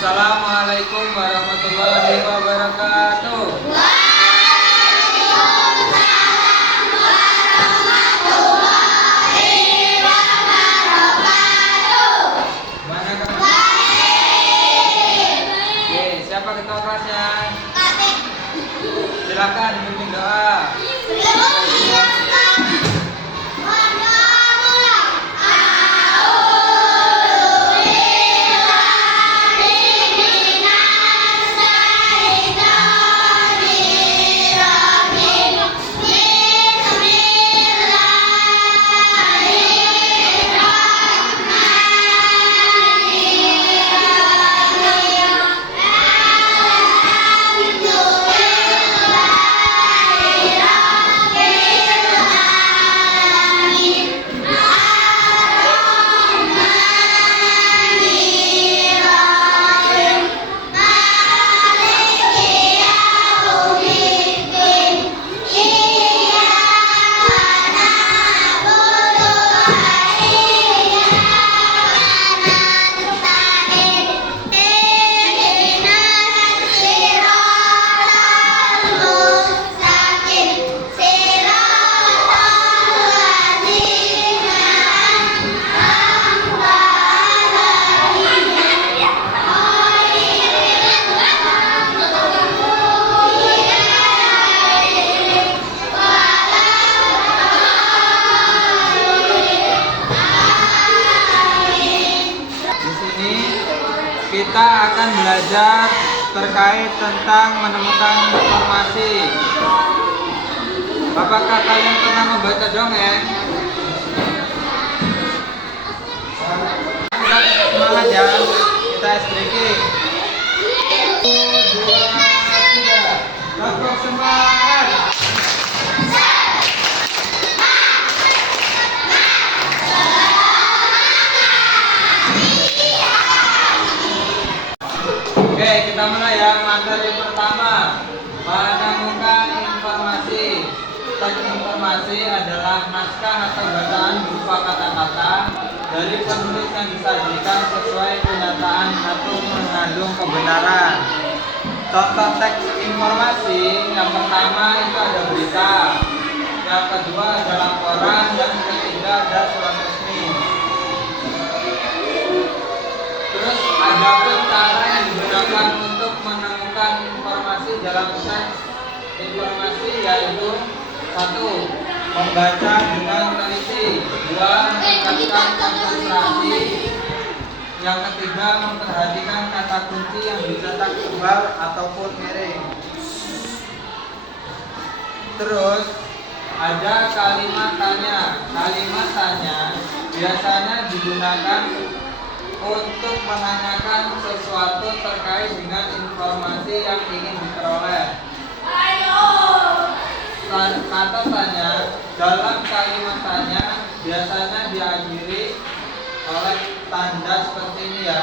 Assalamualaikum warahmatullahi wabarakatuh. Mana kamu? Oke, siapa ketua kelasnya? Silakan memimpin doa. Kita akan belajar terkait tentang menemukan informasi. Apakah kalian pernah membaca dongeng? Semangat ya, kita breaking. 1, 2, 3. Tepuk semangat. Oke, kita mulai ya. Materi pertama, menemukan informasi. Teks informasi adalah naskah atau bacaan berupa kata-kata dari penulis yang disajikan sesuai kenyataan atau mengandung kebenaran. Contoh teks informasi yang pertama itu ada berita, yang kedua ada laporan, dan ketiga ada surat resmi. Terus ada pun cara yang digunakan untuk menemukan informasi dalam teks informasi, yaitu 1. Membaca dengan teliti, 2. Meningkatkan konsentrasi, yang ketiga memperhatikan kata kunci yang dicetak tebal ataupun miring. Terus ada kalimat tanya. Kalimat tanya biasanya digunakan untuk menanyakan sesuatu terkait dengan informasi yang ingin diperoleh. Kata tanya dalam kalimat tanya biasanya diakhiri oleh tanda seperti ini ya.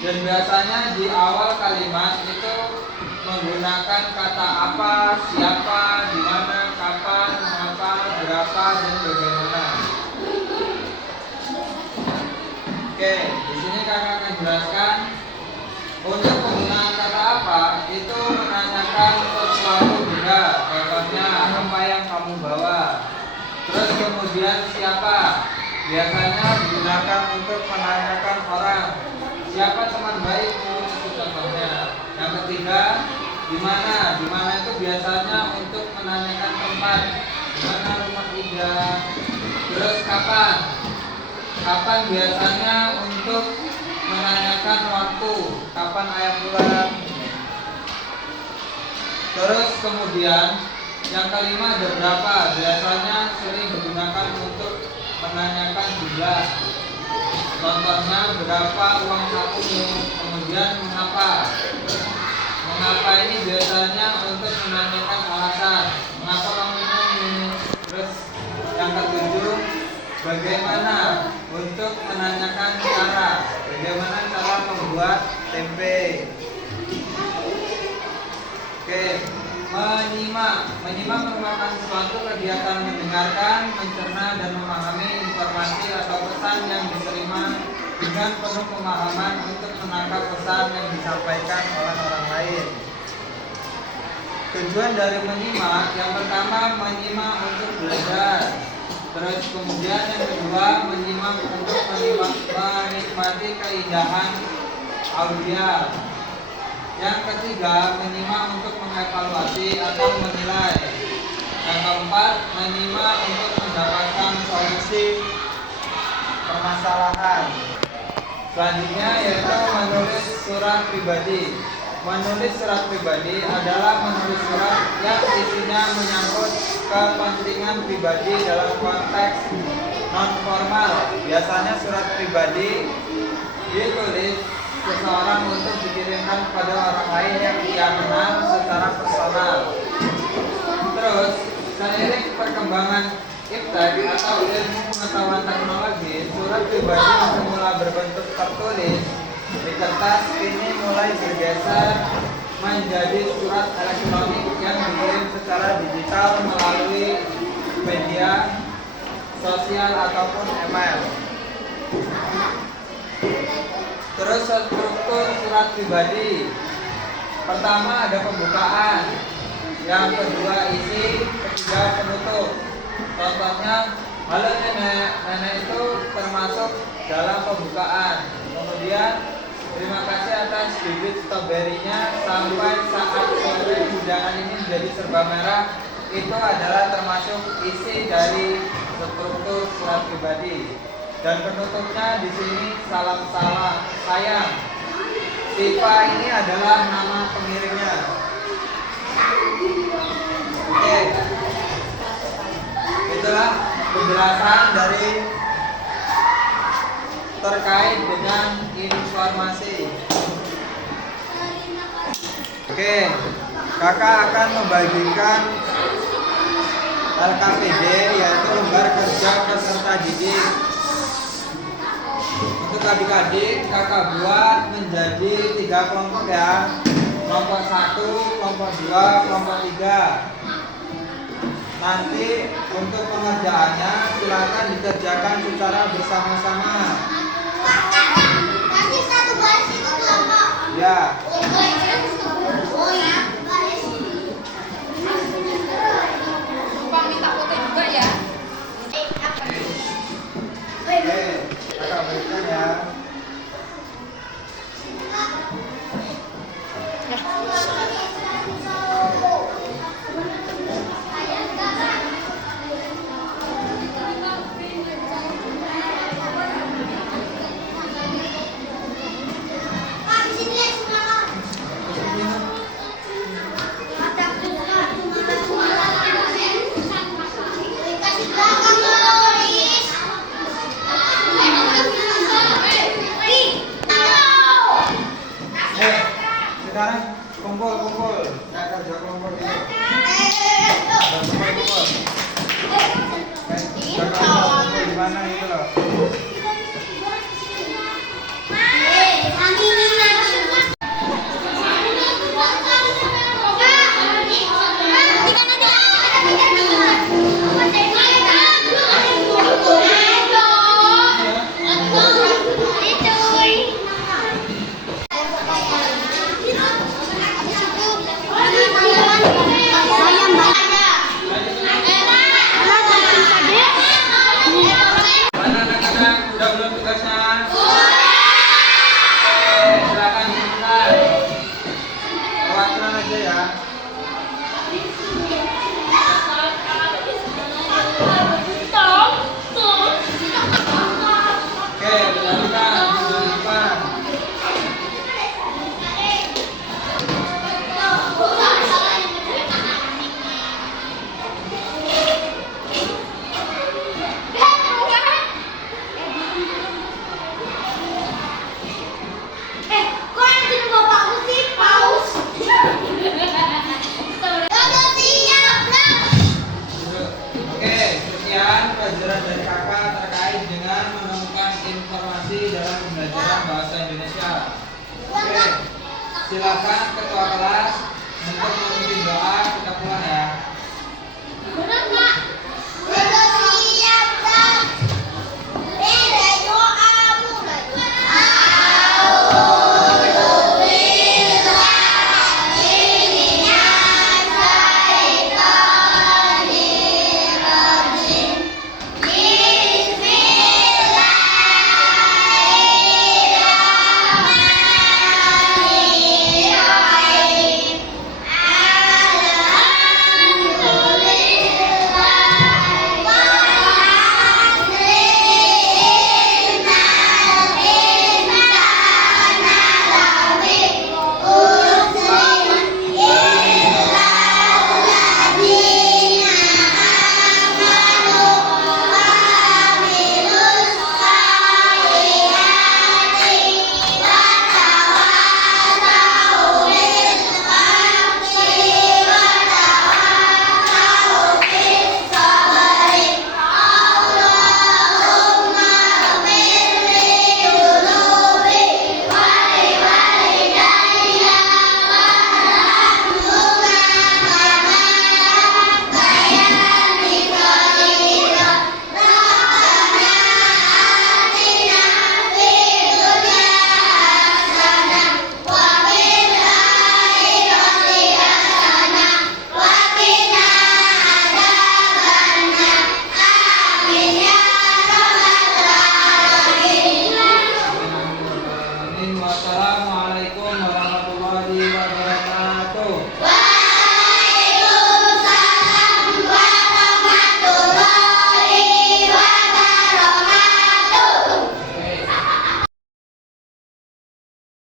Dan biasanya di awal kalimat itu menggunakan kata apa, siapa, di mana, kapan, mengapa, berapa, dan bagaimana. Oke, di sini kakak akan jelaskan untuk penggunaan kata apa itu menanyakan sesuatu benda, contohnya apa yang kamu bawa. Terus kemudian siapa, biasanya digunakan untuk menanyakan orang, siapa teman baikmu, itu contohnya. Yang ketiga, di mana. Di mana itu biasanya untuk menanyakan tempat, di mana rumah Ida. Terus kapan. Kapan biasanya untuk menanyakan waktu, kapan ayah pulang. Terus kemudian yang kelima ada berapa, biasanya sering digunakan untuk menanyakan jumlah. Contohnya berapa uang sakumu. Kemudian mengapa. Mengapa ini biasanya untuk menanyakan alasan, mengapa kamu minum. Terus yang ketujuh, bagaimana, untuk menanyakan cara, bagaimana cara membuat tempe. Oke, menyimak merupakan suatu kegiatan mendengarkan, mencerna dan memahami informasi atau pesan yang diterima dengan dengan penuh pemahaman untuk menangkap pesan yang disampaikan oleh orang lain. Tujuan dari menyimak, yang pertama menyimak untuk belajar. Terus kemudian yang kedua menyimak untuk menikmati keindahan audio. Yang ketiga menyimak untuk mengevaluasi atau menilai. Yang keempat menyimak untuk mendapatkan solusi permasalahan. Selanjutnya yaitu menulis surat pribadi. Menulis surat pribadi adalah menulis surat yang isinya menyangkut kepentingan pribadi dalam konteks non formal. Biasanya surat pribadi ditulis seseorang untuk dikirimkan kepada orang lain yang ia kenal secara personal. Terus seiring perkembangan iptek atau ilmu pengetahuan teknologi, surat pribadi yang semula berbentuk tertulis di kertas kini mulai bergeser menjadi surat elektronik yang dikirim secara digital melalui media sosial ataupun email. Terus struktur surat pribadi. Pertama ada pembukaan, yang kedua isi, ketiga penutup. Contohnya, halo nenek, nenek itu termasuk dalam pembukaan. Kemudian, terima kasih atas bibit stroberinya, sampai saat sore hidangan ini menjadi serba merah. Itu adalah termasuk isi dari struktur surat pribadi. Dan penutupnya di sini salam sayang. Siva ini adalah nama pengirimnya. Oke. Itulah penjelasan dari terkait dengan informasi. Oke, kakak akan membagikan LKPD, yaitu lembar kerja peserta didik. Untuk adik-adik, kakak buat menjadi 3 kelompok ya. Kelompok 1, kelompok 2, kelompok 3. Nanti untuk pengerjaannya silakan dikerjakan secara bersama-sama. Nanti satu baris itu kelompok. Ya. Numpang minta foto juga ya. Oke, kakak berikan ya. Sekarang kumpul, nah kerja kelompok ini. Kumpul. Kumpul di mana itu loh? Pelajaran dari kakak terkait dengan menemukan informasi dalam pembelajaran bahasa Indonesia. Oke, silakan ketua kelas untuk memimpin doa, kita pulang ya. Benar, Pak.